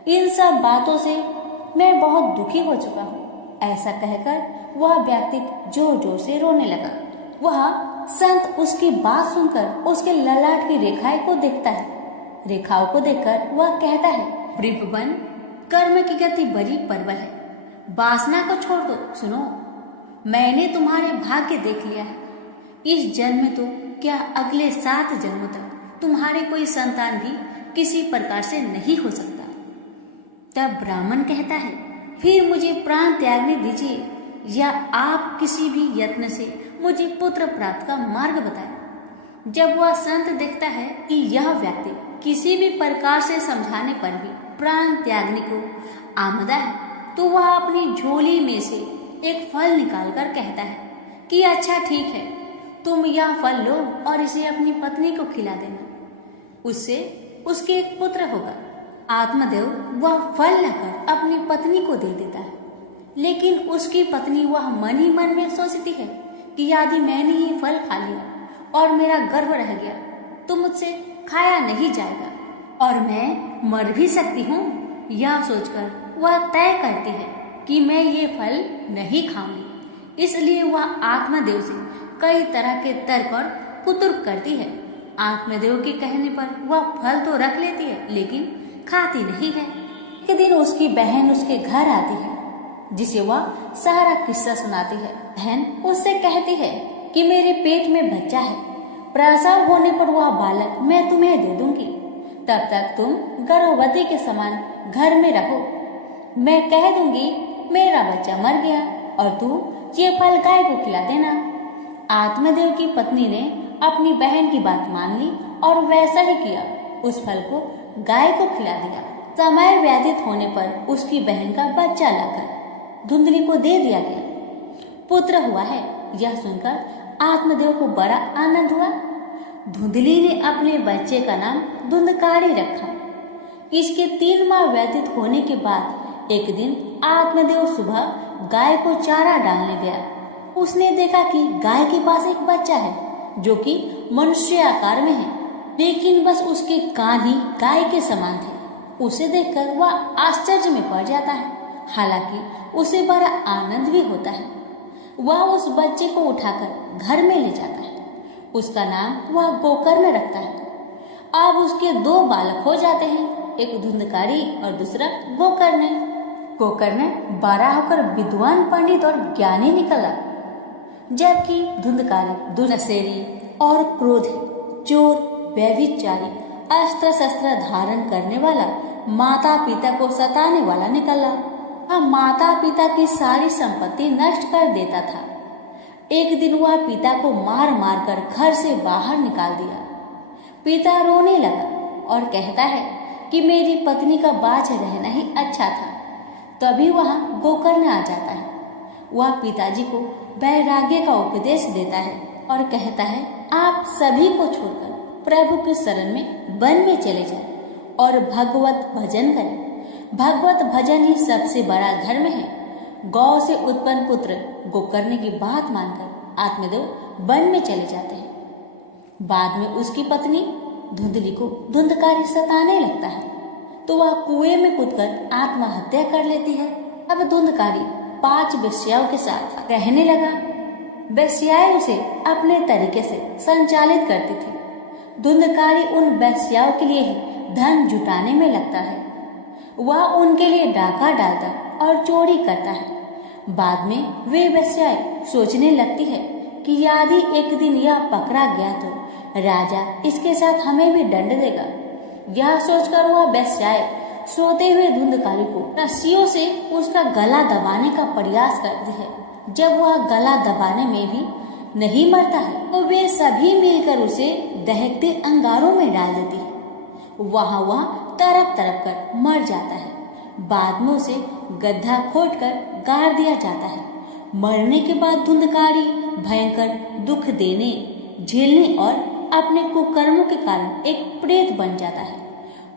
इन सब बातों से मैं बहुत दुखी हो चुका हूँ। ऐसा कहकर वह व्यक्ति जोर जोर से रोने लगा। वह संत उसकी बात सुनकर उसके ललाट की रेखाएं को देखता है। रेखाओं को देखकर वह कहता है, ब्रीपवन, कर्म की गति बड़ी प्रबल है, वासना को छोड़ दो। सुनो, मैंने तुम्हारे भाग्य देख लिया है। इस जन्म में तो क्या अगले 7 जन्मों तक तुम्हारे कोई संतान भी किसी प्रकार से नहीं हो सकता। तब ब्राह्मण कहता है, फिर मुझे प्राण त्यागने दीजिए या आप किसी भी यत्न से मुझे पुत्र प्राप्त का मार्ग बताएं। जब वह संत देखता है कि यह व्यक्ति किसी भी प्रकार से समझाने पर भी प्राण त्यागने को आमदा है, तो वह अपनी झोली में से एक फल निकालकर कहता है कि अच्छा ठीक है, तुम यह फल लो और इसे अपनी पत्नी को खिला देना, उससे उसके एक पुत्र होगा। आत्मदेव वह फल लाकर अपनी पत्नी को दे देता है, लेकिन उसकी पत्नी वह मन ही मन में सोचती है कि यदि मैंने ये फल खा लिया और मेरा गर्भ रह गया तो मुझसे खाया नहीं जाएगा और मैं मर भी सकती हूँ। यह सोचकर वह तय करती है कि मैं ये फल नहीं खाऊंगी। इसलिए वह आत्मदेव से कई तरह के तर्क और कुतर्क करती है। आत्मदेव के कहने पर वह फल तो रख लेती है लेकिन खाती नहीं है। एक दिन उसकी बहन उसके घर आती है, जिसे वह सारा किस्सा सुनाती है। बहन उससे कहती है कि मेरे पेट में बच्चा है, प्रसव होने पर वह बालक मैं तुम्हें दे दूंगी, तब तक तुम गर्भवती के समान घर में रहो। मैं कह दूंगी मेरा बच्चा मर गया और तू ये फल गाय को खिला देना। आत्मदेव की पत्नी ने अपनी बहन की बात मान ली और वैसा ही किया। उस फल को गाय को खिला दिया। समय व्यतीत होने पर उसकी बहन का बच्चा लाकर धुंधली को दे दिया गया। पुत्र हुआ है, यह सुनकर आत्मदेव को बड़ा आनंद हुआ। धुंधली ने अपने बच्चे का नाम धुंधकारी रखा। इसके 3 माह व्यतीत होने के बाद एक दिन आत्मदेव सुबह गाय को चारा डालने गया। उसने देखा कि गाय के पास एक बच्चा है जो कि मनुष्य आकार में है, लेकिन बस उसके कान ही गाय के समान थे। उसे देखकर वह आश्चर्य में पड़ जाता है, हालांकि उसे बड़ा आनंद भी होता है। वह उस बच्चे को उठाकर घर में ले जाता है। उसका नाम वह गोकर्ण रखता है। अब उसके 2 बालक हो जाते हैं, एक धुंधकारी और दूसरा गोकर्ण। गोकर्ण बड़ा होकर विद्वान, पंडित और ज्ञानी निकला, जबकि धुंधकारी दुर्नसेरी और क्रोधी, चोर, व्यभिचारी, अस्त्र शस्त्र धारण करने वाला, माता पिता को सताने वाला निकला। वह माता पिता की सारी संपत्ति नष्ट कर देता था। एक दिन वह पिता को मार मार कर घर से बाहर निकाल दिया। पिता रोने लगा और कहता है कि मेरी पत्नी का बाझ रहना ही अच्छा था। तभी वहाँ गोकर्ण आ जाता है। वह पिताजी को वैराग्य का उपदेश देता है और कहता है, आप सभी को छोड़कर प्रभु के शरण में वन में चले जाएं और भगवत भजन करें। भगवत भजन ही सबसे बड़ा धर्म है। गौ से उत्पन्न पुत्र गोकर्ण की बात मानकर आत्मदेव वन में चले जाते हैं। बाद में उसकी पत्नी धुंधली को धुंधकारी सताने लगता है तो वह कुएं में कूदकर आत्महत्या कर लेती है। अब धुंधकारी 5 वेश्याओं के साथ रहने लगा। वेश्याएं उसे अपने तरीके से संचालित करती थी। धुंधकारी उन वेश्याओं के लिए ही धन जुटाने में लगता है। वह उनके लिए डाका डालता और चोरी करता है। बाद में वे वेश्याएं सोचने लगती है कि यदि एक दिन यह पकड़ा गया तो राजा इसके साथ हमें भी दंड देगा। यह सोचकर वह वेश्याएं सोते हुए धुंधकारी को रस्सियों से उसका गला दबाने का प्रयास करती है। जब वह गला दबाने में भी नहीं मरता है तो वे सभी मिलकर उसे दहकते अंगारों में डाल देती है। वहाँ वह तड़प तड़प कर मर जाता है। बाद में उसे गड्ढा खोदकर गाड़ दिया जाता है। मरने के बाद धुंधकारी भयंकर दुख देने, झेलने और अपने कुकर्मों के कारण एक प्रेत बन जाता है।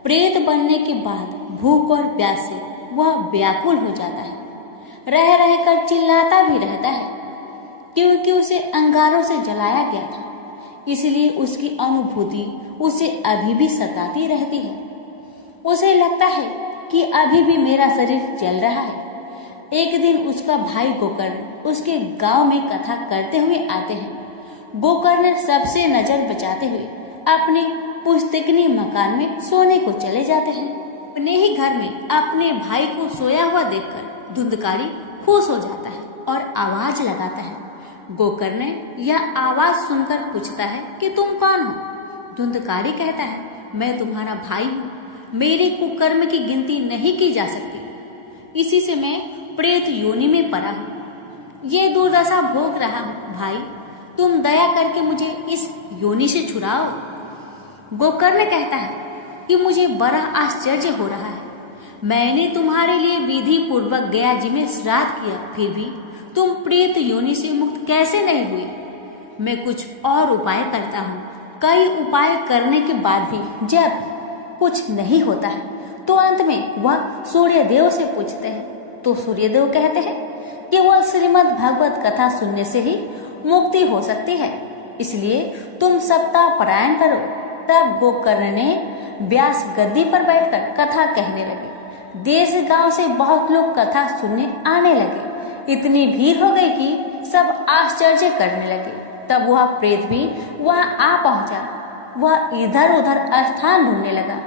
प्रेत बनने के बाद भूख और प्यास से वह व्याकुल हो जाता है। रह रहकर चिल्लाता भी रहता है, क्योंकि उसे अंगारों से जलाया गया था। इसलिए उसकी अनुभूति उसे अभी भी सताती रहती है। उसे लगता है कि अभी भी मेरा शरीर जल रहा है। एक दिन उसका भाई गोकर्ण उसके गांव में कथा करते हुए आते हैं। गोकर्ण सबसे नजर बचाते हुए अपने पुस्तकनी मकान में सोने को चले जाते हैं। अपने ही घर में अपने भाई को सोया हुआ देखकर धुंधकारी खुश हो जाता है और आवाज लगाता है। गोकर्ण यह आवाज सुनकर पूछता है कि तुम कौन हो? धुंधकारी कहता है, मैं तुम्हारा भाई हूँ। मेरे कुकर्म की गिनती नहीं की जा सकती। इसी से मैं प्रेत योनि में पड़ा हूँ। ये दुर्दशा भोग रहा हूँ। भाई, तुम दया करके मुझे इस योनि से छुड़ाओ। गोकर्ण कहता है कि मुझे बड़ा आश्चर्य हो रहा है। मैंने तुम्हारे लिए विधि पूर्वक गया जी में श्राद्ध किया, फिर भी तुम प्रेत योनि से मुक्त कैसे नहीं हुए? मैं कुछ और उपाय करता हूँ। कई उपाय करने के बाद भी जब कुछ नहीं होता है तो अंत में वह सूर्यदेव से पूछते हैं। तो सूर्यदेव कहते हैं कि वह श्रीमद् भागवत कथा सुनने से ही मुक्ति हो सकती है, इसलिए तुम सप्ताह पारायण करो। तब गोकर्ण ने व्यास गद्दी पर बैठकर कथा कहने लगे। देश गांव से बहुत लोग कथा सुनने आने लगे। इतनी भीड़ हो गई कि सब आश्चर्य करने लगे। तब वह प्रेत भी वहां आ पहुंचा। वह इधर उधर स्थान ढूंढने लगा।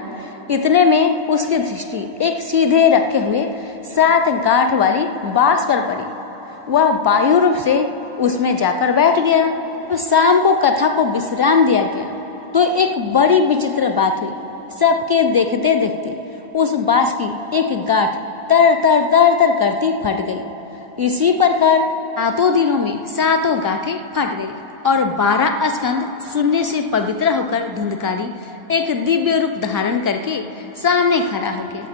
इतने में उसकी दृष्टि एक सीधे रखे हुए 7 गांठ वाली बांस पर पड़ी। वह वायु रूप से उसमें जाकर बैठ गया। तो शाम को कथा को विश्राम दिया गया तो एक बड़ी विचित्र बात हुई। सबके देखते देखते उस बांस की एक गांठ तर तर तर तर करती फट गई। इसी प्रकार 7 दिनों में 7 गांठें फट गई और 12 स्कंद सुनने से पवित्र होकर धुंधकारी एक दिव्य रूप धारण करके सामने खड़ा हो गया।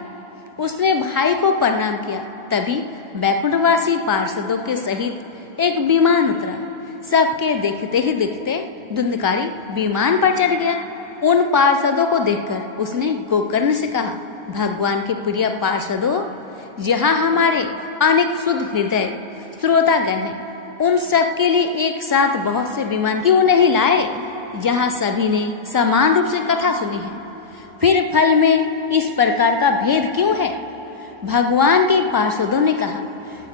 उसने भाई को प्रणाम किया। तभी बैकुंठवासी पार्षदों के सहित एक विमान उतरा। सबके देखते ही देखते धुंधकारी विमान पर चढ़ गया। उन पार्षदों को देखकर उसने गोकर्ण से कहा, भगवान के प्रिय पार्षदों, यहाँ हमारे अनेक शुद्ध हृदय श्रोतागण हैं। उन सब के लिए एक साथ बहुत से विमान क्यों नहीं लाए? यहाँ सभी ने समान रूप से कथा सुनी है, फिर फल में इस प्रकार का भेद क्यों है? भगवान के पार्षदों ने कहा,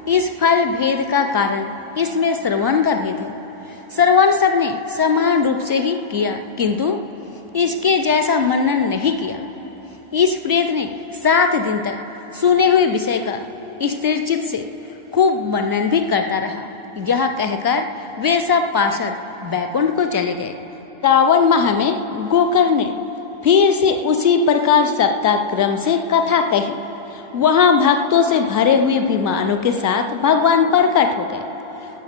इस फल भेद का कारण इसमें श्रवण का भेद है। श्रवण सबने समान रूप से ही किया, किंतु इसके जैसा मनन नहीं किया। इस प्रेत ने 7 दिन तक सुने हुए विषय का स्थिर चित्त से खूब मनन भी करता रहा। यह कहकर वे सब पार्षद बैकुंठ को चले गए। रावण माह में गोकर्ण ने फिर से उसी प्रकार सप्ताह क्रम से कथा कही। वहां भक्तों से भरे हुए विमानों के साथ भगवान प्रकट हो गए।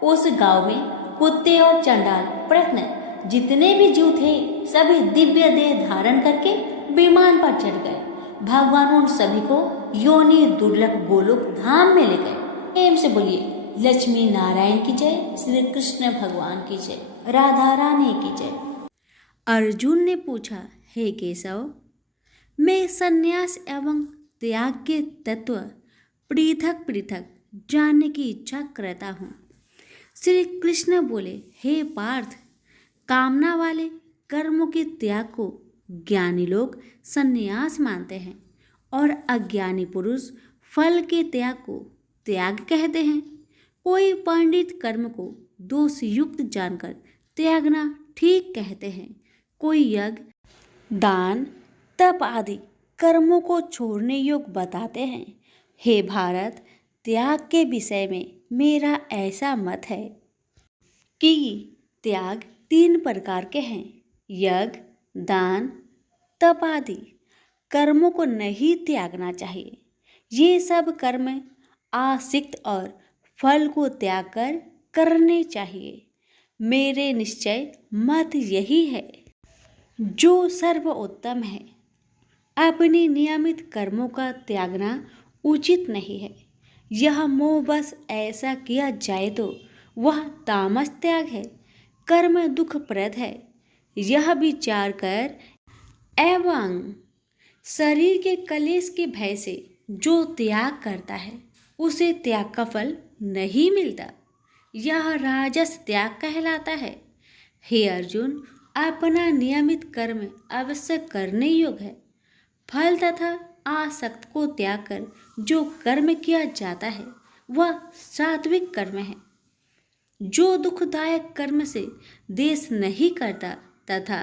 उस गांव में कुत्ते और चंडाल प्रयत्न जितने भी जीव थे सभी दिव्य देह धारण करके विमान पर चढ़ गए। भगवान उन सभी को योनि दुर्लभ गोलोक धाम में ले गए। प्रेम से बोलिए लक्ष्मी नारायण की जय, श्री कृष्ण भगवान की जय, राधा रानी की जय। अर्जुन ने पूछा, हे केशव, मैं संन्यास एवं त्याग के तत्व पृथक पृथक जानने की इच्छा करता हूँ। श्री कृष्ण बोले, हे पार्थ, कामना वाले कर्मों के त्याग को ज्ञानी लोग संन्यास मानते हैं और अज्ञानी पुरुष फल के त्याग को त्याग कहते हैं। कोई पंडित कर्म को दोष युक्त जानकर त्यागना ठीक कहते हैं। कोई यज्ञ, दान, तप आदि कर्मों को छोड़ने योग्य बताते हैं। हे भारत, त्याग के विषय में मेरा ऐसा मत है कि त्याग 3 प्रकार के हैं। यज्ञ, दान, तप आदि कर्मों को नहीं त्यागना चाहिए। ये सब कर्म आसक्त और फल को त्याग कर करने चाहिए। मेरे निश्चय मत यही है जो सर्वोत्तम है। अपनी नियमित कर्मों का त्यागना उचित नहीं है। यह मोह बस ऐसा किया जाए तो वह तामस त्याग है, कर्म दुखप्रद है। यह विचार कर एवं शरीर के कलेश के भय से जो त्याग करता है उसे त्याग का फल नहीं मिलता। यह राजस त्याग कहलाता है। हे अर्जुन, अपना नियमित कर्म अवश्य करने योग्य है। फल तथा आसक्त को त्याग कर जो कर्म किया जाता है वह सात्विक कर्म है। जो दुखदायक कर्म से देश नहीं करता तथा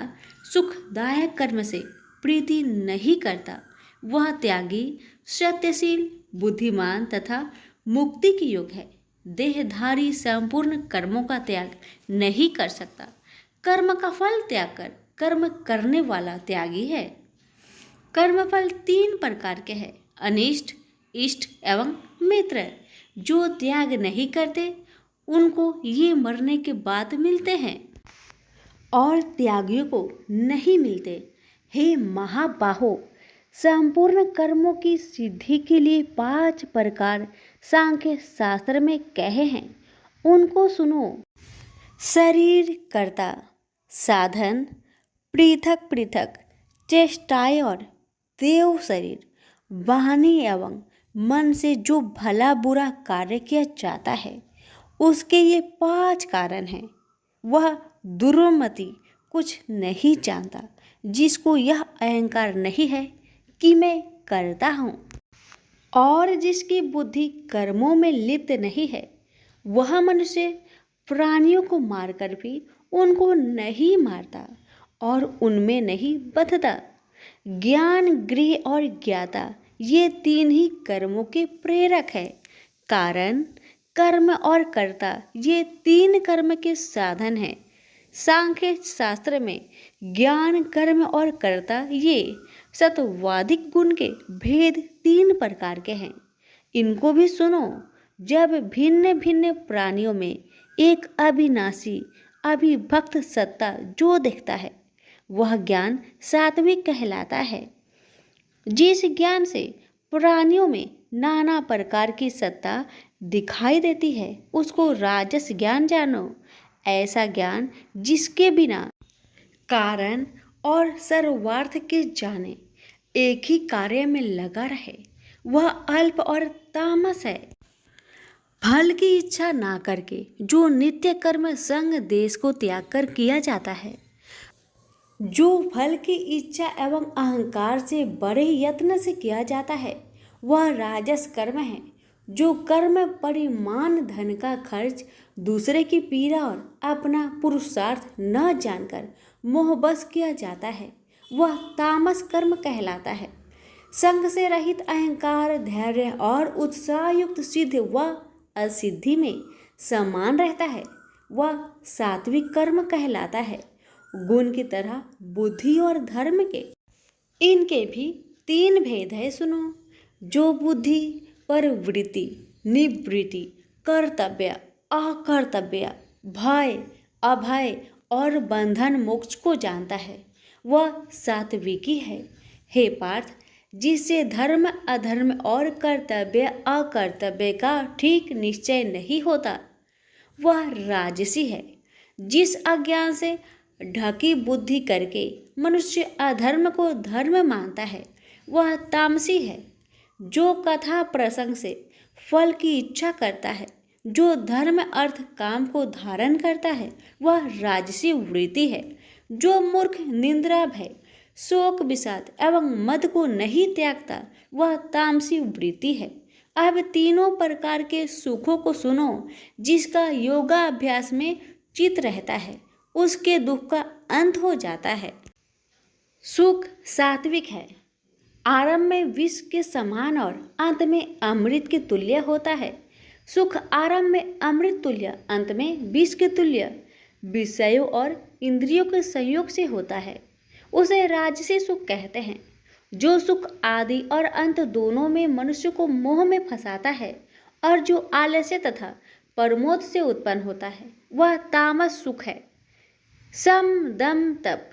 सुखदायक कर्म से प्रीति नहीं करता वह त्यागी, सत्यशील, बुद्धिमान तथा मुक्ति के योग्य है। देहधारी संपूर्ण कर्मों का त्याग नहीं कर सकता। कर्म का फल त्याग कर कर्म करने वाला त्यागी है। कर्मफल 3 प्रकार के हैं, अनिष्ट, इष्ट एवं मित्र। जो त्याग नहीं करते उनको ये मरने के बाद मिलते हैं और त्यागियों को नहीं मिलते। हे महाबाहो, संपूर्ण कर्मों की सिद्धि के लिए 5 प्रकार सांख्य शास्त्र में कहे हैं, उनको सुनो। शरीर कर्ता, साधन, पृथक पृथक चेष्टाएं और देव शरीर, वाणी एवं मन से जो भला बुरा कार्य किया जाता है उसके ये 5 कारण हैं। वह दुर्मति कुछ नहीं जानता जिसको यह अहंकार नहीं है कि मैं करता हूँ, और जिसकी बुद्धि कर्मों में लिप्त नहीं है। वह मनुष्य प्राणियों को मारकर भी उनको नहीं मारता और उनमें नहीं बंधता। ज्ञान, गृह और ज्ञाता ये 3 ही कर्मों के प्रेरक है। कारण, कर्म और कर्ता ये 3 कर्म के साधन हैं। सांख्य शास्त्र में ज्ञान, कर्म और कर्ता ये सत्वादिक गुण के भेद 3 प्रकार के हैं। इनको भी सुनो। जब भिन्न भिन्न प्राणियों में एक अविनाशी अविभक्त सत्ता जो दिखता है वह ज्ञान सात्विक कहलाता है। जिस ज्ञान से प्राणियों में नाना प्रकार की सत्ता दिखाई देती है उसको राजस ज्ञान जानो। ऐसा ज्ञान जिसके बिना कारण और सर्वार्थ के जाने एक ही कार्य में लगा रहे वह अल्प और तामस है। फल की इच्छा ना करके जो नित्य कर्म संग देश को त्याग कर किया जाता है, जो फल की इच्छा एवं अहंकार से बड़े यत्न से किया जाता है वह राजस कर्म है। जो कर्म परिमाण धन का खर्च दूसरे की पीड़ा और अपना पुरुषार्थ न जानकर मोहबस किया जाता है वह तामस कर्म कहलाता है। संग से रहित अहंकार, धैर्य और उत्साह युक्त सिद्ध व असिद्धि में समान रहता है वह सात्विक कर्म कहलाता है। गुण की तरह बुद्धि और धर्म के इनके भी 3 भेद है, सुनो। जो बुद्धि पर वृत्ति, निवृत्ति, कर्तव्य, अकर्तव्य, भय, अभय और बंधन मोक्ष को जानता है वह सात्विकी है। हे पार्थ, जिससे धर्म अधर्म और कर्तव्य अकर्तव्य का ठीक निश्चय नहीं होता वह राजसी है। जिस अज्ञान से ढकी बुद्धि करके मनुष्य अधर्म को धर्म मानता है वह तामसी है। जो कथा प्रसंग से फल की इच्छा करता है, जो धर्म अर्थ काम को धारण करता है वह राजसी वृत्ति है। जो मूर्ख, निंद्रा, भय, शोक, विषाद एवं मद को नहीं त्यागता वह तामसी वृत्ति है। अब 3 प्रकार के सुखों को सुनो। जिसका योगाभ्यास में चित रहता है उसके दुख का अंत हो जाता है। सुख सात्विक है, आरंभ में विष के समान और अंत में अमृत के तुल्य होता है। सुख आरंभ में अमृत तुल्य, अंत में विष के तुल्य विषयों और इंद्रियों के संयोग से होता है। उसे राजसी सुख कहते हैं। जो सुख आदि और अंत दोनों में मनुष्य को मोह में फंसाता है और जो आलस्य तथा प्रमोद से उत्पन्न होता है, वह तामस सुख है। सम, दम, तप,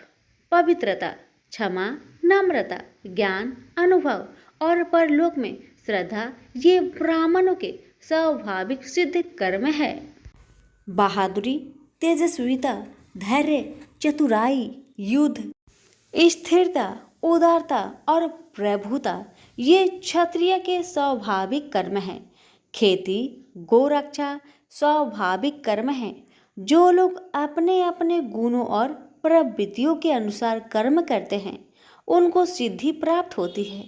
पवित्रता, क्षमा, नम्रता, ज्ञान, अनुभव और परलोक में श्रद्धा, ये ब्राह्मणों के स्वाभाविक सिद्ध कर्म है। बहादुरी, तेजस्विता, धैर्य, चतुराई, युद्ध, स्थिरता, उदारता और प्रभुता, ये क्षत्रिय के स्वाभाविक कर्म हैं। खेती, गोरक्षा स्वाभाविक कर्म है। जो लोग अपने अपने गुणों और प्रवृत्तियों के अनुसार कर्म करते हैं, उनको सिद्धि प्राप्त होती है।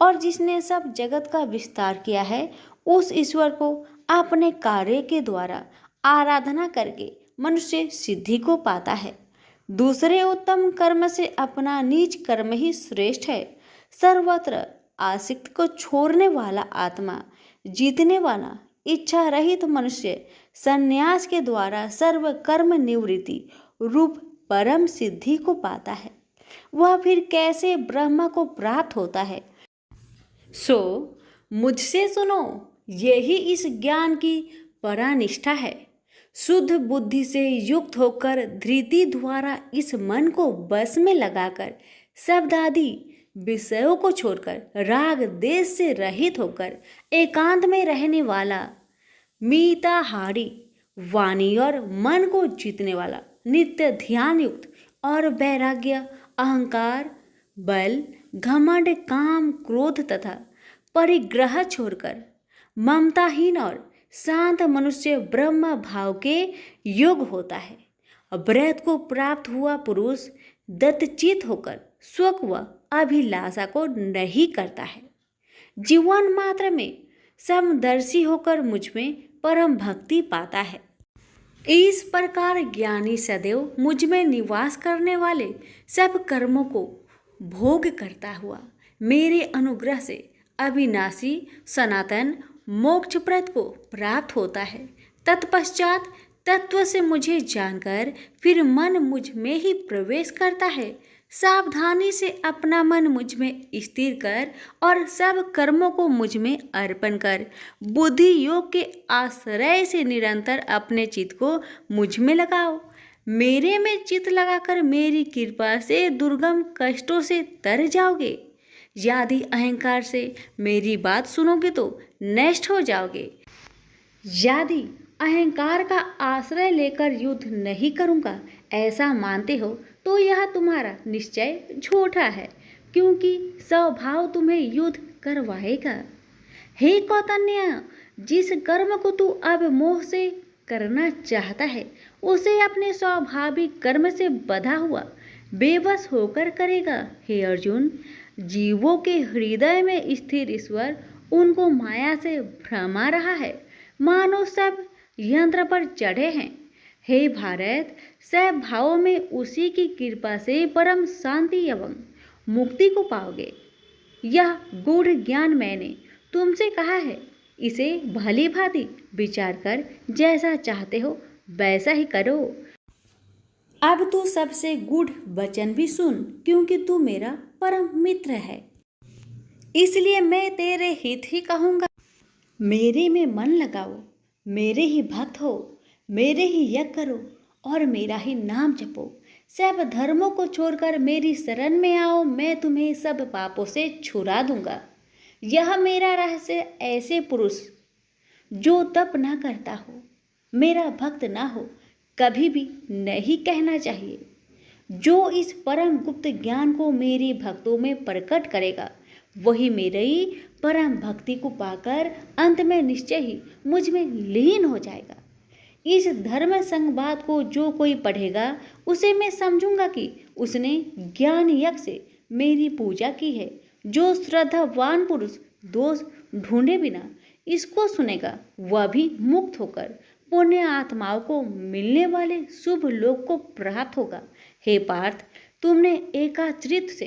और जिसने सब जगत का विस्तार किया है, उस ईश्वर को अपने कार्य के द्वारा आराधना करके मनुष्य सिद्धि को पाता है। दूसरे उत्तम कर्म से अपना नीच कर्म ही श्रेष्ठ है। सर्वत्र आसक्ति को छोड़ने वाला आत्मा, जीतने वाला इच्छा रहित मनुष्य संन्यास के द्वारा सर्व कर्म निवृत्ति रूप परम सिद्धि को पाता है। वह फिर कैसे ब्रह्म को प्राप्त होता है? सो मुझसे सुनो, यही इस ज्ञान की परानिष्ठा है। शुद्ध बुद्धि से युक्त होकर धृति द्वारा इस मन को बस में लगाकर शब्द आदि विषयों को छोड़कर राग देश से रहित होकर एकांत में रहने वाला, मिताहारी, वाणी और मन को जीतने वाला, नित्य ध्यान युक्त और वैराग्य, अहंकार, बल, घमंड, काम, क्रोध तथा परिग्रह छोड़कर ममताहीन और शांत मनुष्य ब्रह्म भाव के योग होता है। ब्रह्म को प्राप्त हुआ पुरुष दत्तचित होकर सुख व अभिलाषा को नहीं करता है। जीवन मात्र में समदर्शी होकर मुझ में परम भक्ति पाता है। इस प्रकार ज्ञानी सदैव मुझ में निवास करने वाले सब कर्मों को भोग करता हुआ मेरे अनुग्रह से अविनाशी सनातन मोक्षप्रद को प्राप्त होता है। तत्पश्चात तत्व से मुझे जानकर फिर मन मुझ में ही प्रवेश करता है। सावधानी से अपना मन मुझ में स्थिर कर और सब कर्मों को मुझ में अर्पण कर बुद्धि योग के आश्रय से निरंतर अपने चित्त को मुझ में लगाओ। मेरे में चित्त लगाकर मेरी कृपा से दुर्गम कष्टों से तर जाओगे। यदि अहंकार से मेरी बात सुनोगे तो नष्ट हो जाओगे। यदि अहंकार का आश्रय लेकर युद्ध नहीं करूँगा ऐसा मानते हो तो यह तुम्हारा निश्चय झूठा है, क्योंकि स्वभाव तुम्हें युद्ध करवाएगा। हे कौतन्य, जिस कर्म को तू अब मोह से करना चाहता है उसे अपने स्वाभाविक कर्म से बधा हुआ बेबस होकर करेगा। हे अर्जुन, जीवों के हृदय में स्थिर ईश्वर उनको माया से भ्रमा रहा है, मानो सब यंत्र पर चढ़े हैं। हे भारत, सब भावों में उसी की कृपा से परम शांति एवं मुक्ति को पाओगे। यह गूढ़ ज्ञान मैंने तुमसे कहा है, इसे भली भांति विचार कर जैसा चाहते हो वैसा ही करो। अब तू सबसे गूढ़ वचन भी सुन, क्योंकि तू मेरा परम मित्र है, इसलिए मैं तेरे हित ही कहूँगा। मेरे में मन लगाओ, मेरे ही भक्त हो, मेरे ही यज्ञ करो और मेरा ही नाम जपो। सब धर्मों को छोड़कर मेरी शरण में आओ, मैं तुम्हें सब पापों से छुड़ा दूंगा। यह मेरा रहस्य ऐसे पुरुष जो तप न करता हो, मेरा भक्त ना हो, कभी भी नहीं कहना चाहिए। जो इस परम गुप्त ज्ञान को मेरे भक्तों में प्रकट करेगा वही मेरी परम भक्ति को पाकर अंत में निश्चय ही मुझ में लीन हो जाएगा। इस धर्म संवाद को जो कोई पढ़ेगा उसे मैं समझूंगा कि उसने ज्ञान यज्ञ से मेरी पूजा की है। जो श्रद्धावान पुरुष दोष ढूंढे बिना इसको सुनेगा वह भी मुक्त होकर पुण्य आत्माओं को मिलने वाले शुभ लोक को प्राप्त होगा। हे पार्थ, तुमने एकाग्रचित्त से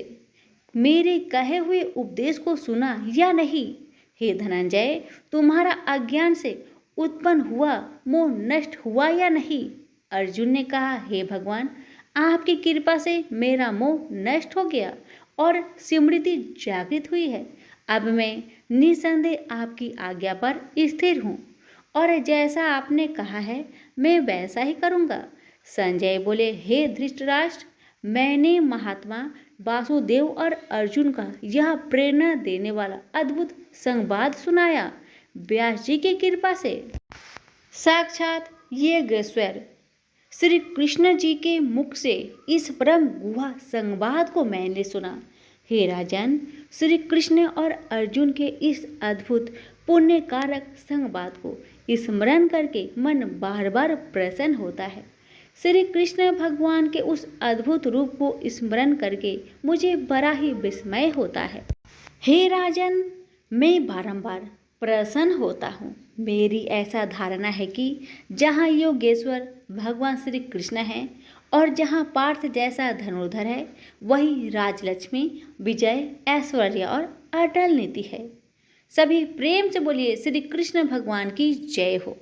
मेरे कहे हुए उपदेश को सुना या नहीं? हे धनंजय, तुम्हारा अज्ञान से उत्पन्न हुआ मोह नष्ट हुआ या नहीं? अर्जुन ने कहा, हे भगवान, आपकी कृपा से मेरा मोह नष्ट हो गया और स्मृति जागृत हुई है। अब मैं निसंदेह आपकी आज्ञा पर स्थिर हूँ और जैसा आपने कहा है मैं वैसा ही करूँगा। संजय बोले, हे धृतराष्ट्र, मैंने महात्मा वासुदेव और अर्जुन का यह प्रेरणा देने वाला अद्भुत संवाद सुनाया व्यास जी की कृपा से। साक्षात योगेश्वर श्री कृष्ण जी के मुख से इस परम गुहा संवाद को मैंने सुना। हे राजन, श्री कृष्ण और अर्जुन के इस अद्भुत पुण्य कारक संवाद को स्मरण करके मन बार बार प्रसन्न होता है। श्री कृष्ण भगवान के उस अद्भुत रूप को स्मरण करके मुझे बड़ा ही विस्मय होता है। हे राजन, मैं बारंबार प्रसन्न होता हूँ। मेरी ऐसा धारणा है कि जहाँ योगेश्वर भगवान श्री कृष्ण हैं और जहाँ पार्थ जैसा धनुर्धर है, वही राजलक्ष्मी, विजय, ऐश्वर्य और अटल नीति है। सभी प्रेम से बोलिए, श्री कृष्ण भगवान की जय हो।